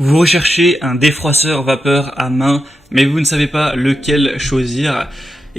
Vous recherchez un défroisseur vapeur à main, mais vous ne savez pas lequel choisir.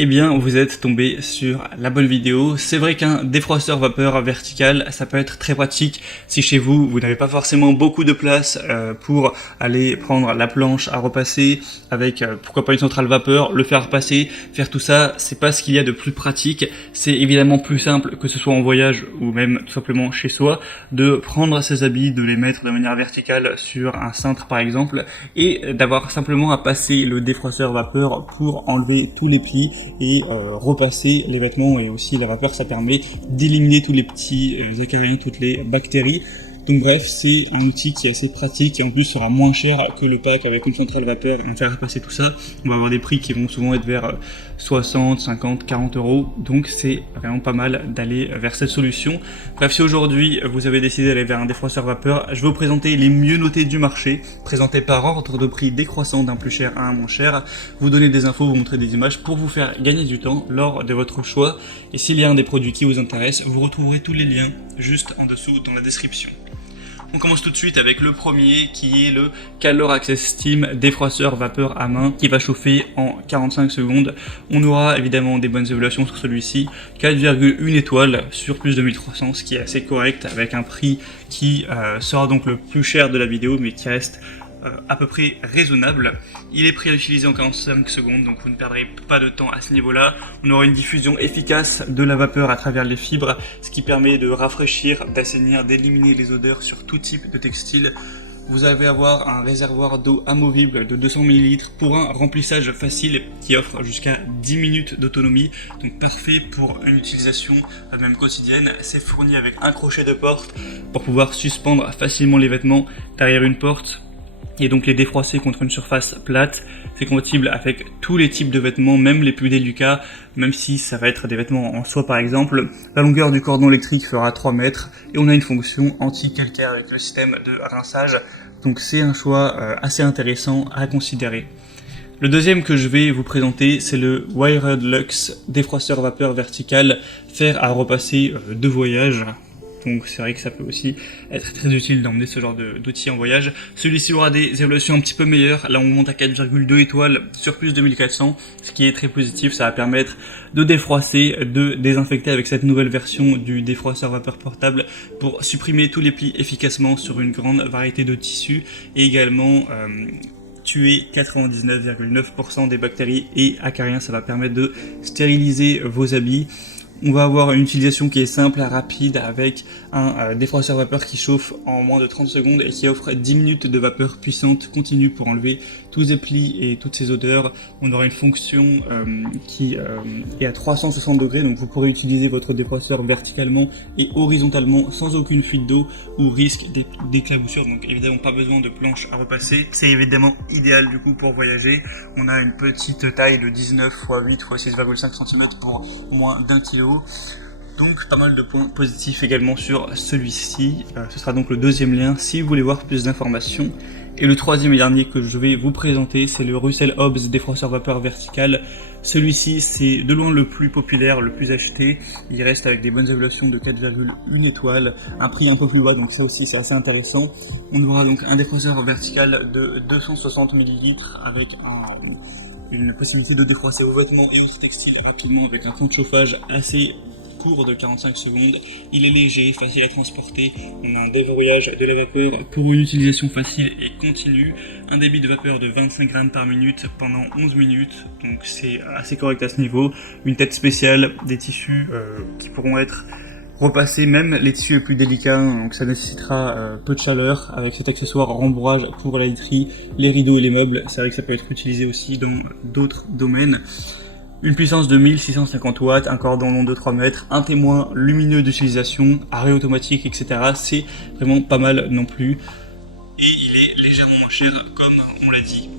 Eh bien, vous êtes tombé sur la bonne vidéo. C'est vrai qu'un défroisseur vapeur vertical, ça peut être très pratique si chez vous, vous n'avez pas forcément beaucoup de place pour aller prendre la planche à repasser avec, pourquoi pas une centrale vapeur, le faire repasser, faire tout ça. C'est pas ce qu'il y a de plus pratique. C'est évidemment plus simple, que ce soit en voyage ou même tout simplement chez soi, de prendre ses habits, de les mettre de manière verticale sur un cintre par exemple, et d'avoir simplement à passer le défroisseur vapeur pour enlever tous les plis et repasser les vêtements. Et aussi la vapeur, ça permet d'éliminer tous les petits acariens, toutes les bactéries. Donc bref, c'est un outil qui est assez pratique et en plus sera moins cher que le pack avec une centrale vapeur. On va faire passer tout ça. On va avoir des prix qui vont souvent être vers 60, 50, 40 euros. Donc c'est vraiment pas mal d'aller vers cette solution. Bref, si aujourd'hui vous avez décidé d'aller vers un défroisseur vapeur, je vais vous présenter les mieux notés du marché, présentés par ordre de prix décroissant d'un plus cher à un moins cher, vous donner des infos, vous montrer des images pour vous faire gagner du temps lors de votre choix. Et s'il y a un des produits qui vous intéresse, vous retrouverez tous les liens juste en dessous dans la description. On commence tout de suite avec le premier qui est le Calor Access Steam défroisseur vapeur à main qui va chauffer en 45 secondes. On aura évidemment des bonnes évaluations sur celui-ci, 4,1 étoiles sur plus de 1300, ce qui est assez correct avec un prix qui sera donc le plus cher de la vidéo mais qui reste à peu près raisonnable. Il est prêt à utiliser en 45 secondes, donc vous ne perdrez pas de temps à ce niveau-là. On aura une diffusion efficace de la vapeur à travers les fibres, ce qui permet de rafraîchir, d'assainir, d'éliminer les odeurs sur tout type de textile. Vous allez avoir un réservoir d'eau amovible de 200 ml pour un remplissage facile qui offre jusqu'à 10 minutes d'autonomie, donc parfait pour une utilisation même quotidienne. C'est fourni avec un crochet de porte pour pouvoir suspendre facilement les vêtements derrière une porte et donc les défroisser contre une surface plate. C'est compatible avec tous les types de vêtements, même les plus délicats, même si ça va être des vêtements en soie par exemple. La longueur du cordon électrique fera 3 mètres et on a une fonction anti-calcaire avec le système de rinçage. Donc c'est un choix assez intéressant à considérer. Le deuxième que je vais vous présenter, c'est le Wired Luxe défroisseur vapeur vertical, fer à repasser de voyage. Donc c'est vrai que ça peut aussi être très utile d'emmener ce genre d'outils en voyage. Celui-ci aura des évaluations un petit peu meilleures. Là on monte à 4,2 étoiles sur plus de 1400, ce qui est très positif. Ça va permettre de défroisser, de désinfecter avec cette nouvelle version du défroisseur vapeur portable pour supprimer tous les plis efficacement sur une grande variété de tissus et également tuer 99,9% des bactéries et acariens. Ça va permettre de stériliser vos habits. On va avoir une utilisation qui est simple, rapide, avec un défroisseur vapeur qui chauffe en moins de 30 secondes et qui offre 10 minutes de vapeur puissante continue pour enlever tous ces plis et toutes ces odeurs. On aura une fonction qui est à 360 degrés, donc vous pourrez utiliser votre défroisseur verticalement et horizontalement sans aucune fuite d'eau ou risque d'éclaboussure. Donc évidemment pas besoin de planche à repasser. C'est évidemment idéal du coup pour voyager. On a une petite taille de 19 x 8 x 6,5 cm pour moins d'1 kg. Donc pas mal de points positifs également sur celui-ci. Ce sera donc le deuxième lien si vous voulez voir plus d'informations. Et le troisième et dernier que je vais vous présenter, c'est le Russell Hobbs défroisseur vapeur vertical. Celui-ci, c'est de loin le plus populaire, le plus acheté. Il reste avec des bonnes évaluations de 4,1 étoiles, un prix un peu plus bas, donc ça aussi c'est assez intéressant. On aura donc un défroisseur vertical de 260 ml avec une possibilité de défroisser vos vêtements et autres textiles rapidement avec un temps de chauffage assez court de 45 secondes. Il est léger, facile à transporter. On a un déverrouillage de la vapeur pour une utilisation facile et continue. Un débit de vapeur de 25 grammes par minute pendant 11 minutes. Donc c'est assez correct à ce niveau. Une tête spéciale, des tissus qui pourront être repassés, même les tissus les plus délicats, donc ça nécessitera peu de chaleur avec cet accessoire rembourrage pour la literie, les rideaux et les meubles. C'est vrai que ça peut être utilisé aussi dans d'autres domaines. Une puissance de 1650 watts, un cordon long de 3 mètres, un témoin lumineux d'utilisation, arrêt automatique, etc. C'est vraiment pas mal non plus. Et il est légèrement moins cher comme on l'a dit.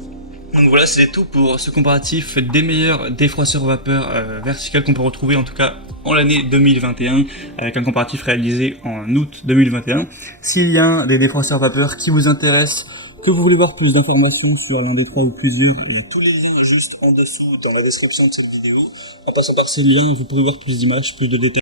Donc voilà, c'est tout pour ce comparatif des meilleurs défroisseurs vapeur vertical qu'on peut retrouver en tout cas en l'année 2021 avec un comparatif réalisé en août 2021. S'il y a des défroisseurs vapeur qui vous intéressent, que vous voulez voir plus d'informations sur l'un des trois ou plusieurs, il y a tous les liens juste en dessous dans la description de cette vidéo. En passant par ce lien, vous pourrez voir plus d'images, plus de détails.